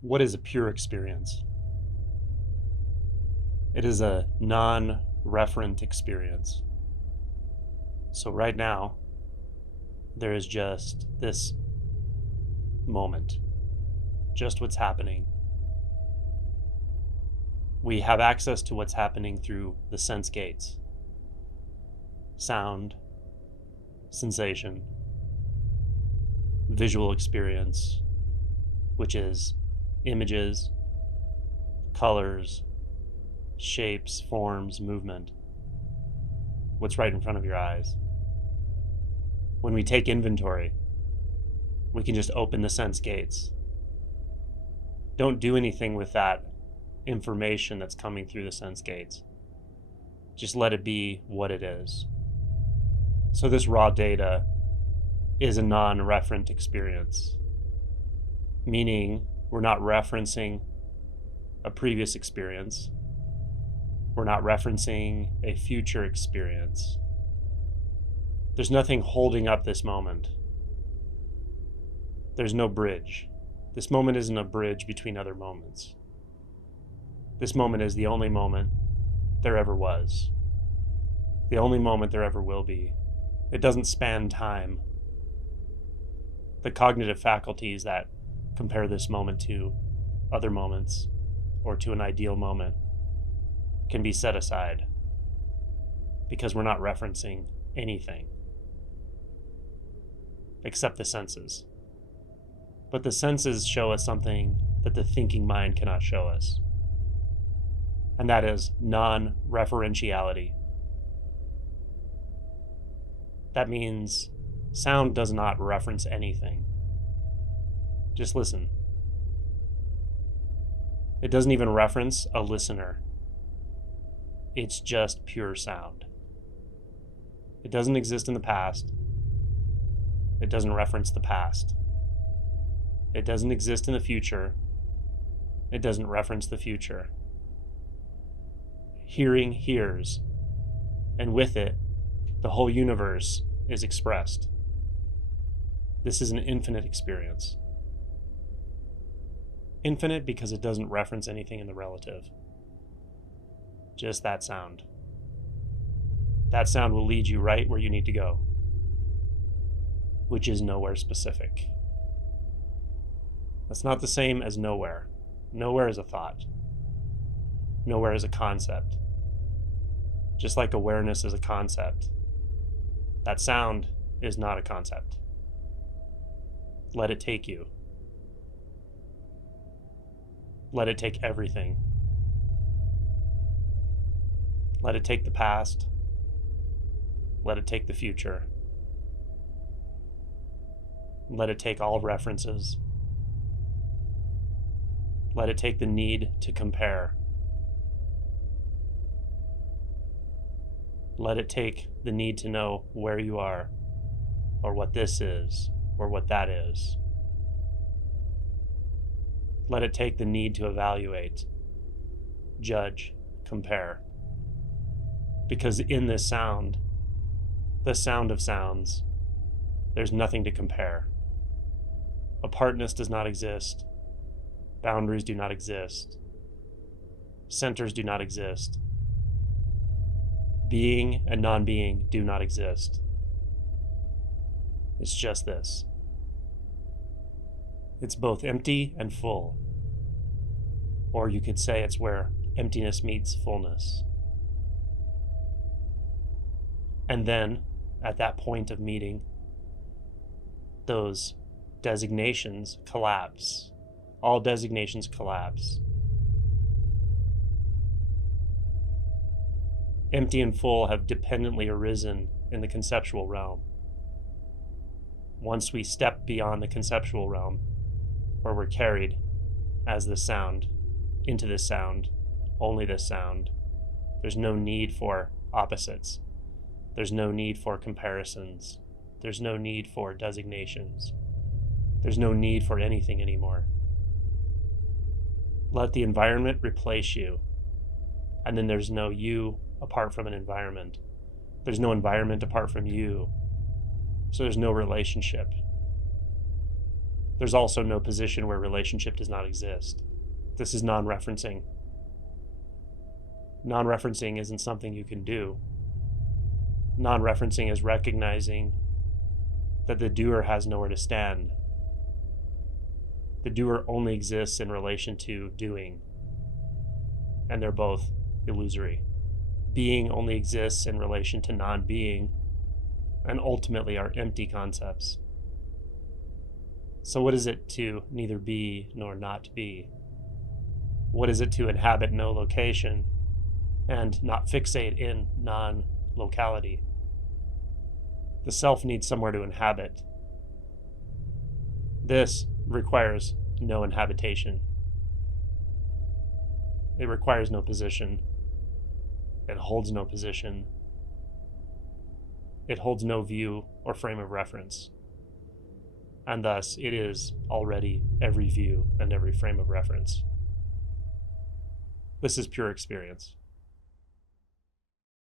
What is a pure experience? It is a non-referent experience. So right now, there is just this moment, just what's happening. We have access to what's happening through the sense gates: sound, sensation, visual experience, which is images, colors, shapes, forms, movement, what's right in front of your eyes. When we take inventory, we can just open the sense gates. Don't do anything with that information that's coming through the sense gates. Just let it be what it is. So this raw data is a non-referent experience, meaning we're not referencing a previous experience. We're not referencing a future experience. There's nothing holding up this moment. There's no bridge. This moment isn't a bridge between other moments. This moment is the only moment there ever was. The only moment there ever will be. It doesn't span time. The cognitive faculties that compare this moment to other moments or to an ideal moment can be set aside because we're not referencing anything except the senses. But the senses show us something that the thinking mind cannot show us, and that is non-referentiality. That means sound does not reference anything. Just listen. It doesn't even reference a listener. It's just pure sound. It doesn't exist in the past. It doesn't reference the past. It doesn't exist in the future. It doesn't reference the future. Hearing hears, and with it, the whole universe is expressed. This is an infinite experience. Infinite because it doesn't reference anything in the relative. Just that sound. That sound will lead you right where you need to go, which is nowhere specific. That's not the same as nowhere. Nowhere is a thought. Nowhere is a concept. Just like awareness is a concept, that sound is not a concept. Let it take you. Let it take everything. Let it take the past. Let it take the future. Let it take all references. Let it take the need to compare. Let it take the need to know where you are, or what this is, or what that is. Let it take the need to evaluate, judge, compare. Because in this sound, the sound of sounds, there's nothing to compare. Apartness does not exist. Boundaries do not exist. Centers do not exist. Being and non-being do not exist. It's just this. It's both empty and full. Or you could say it's where emptiness meets fullness. And then, at that point of meeting, those designations collapse. All designations collapse. Empty and full have dependently arisen in the conceptual realm. Once we step beyond the conceptual realm, where we're carried as this sound, into this sound, only this sound, there's no need for opposites. There's no need for comparisons. There's no need for designations. There's no need for anything anymore. Let the environment replace you, and then there's no you apart from an environment. There's no environment apart from you, so there's no relationship. There's also no position where relationship does not exist. This is non-referencing. Non-referencing isn't something you can do. Non-referencing is recognizing that the doer has nowhere to stand. The doer only exists in relation to doing, and they're both illusory. Being only exists in relation to non-being, and ultimately are empty concepts. So what is it to neither be nor not be? What is it to inhabit no location and not fixate in non-locality? The self needs somewhere to inhabit. This requires no inhabitation. It requires no position. It holds no position. It holds no view or frame of reference. And thus, it is already every view and every frame of reference. This is pure experience.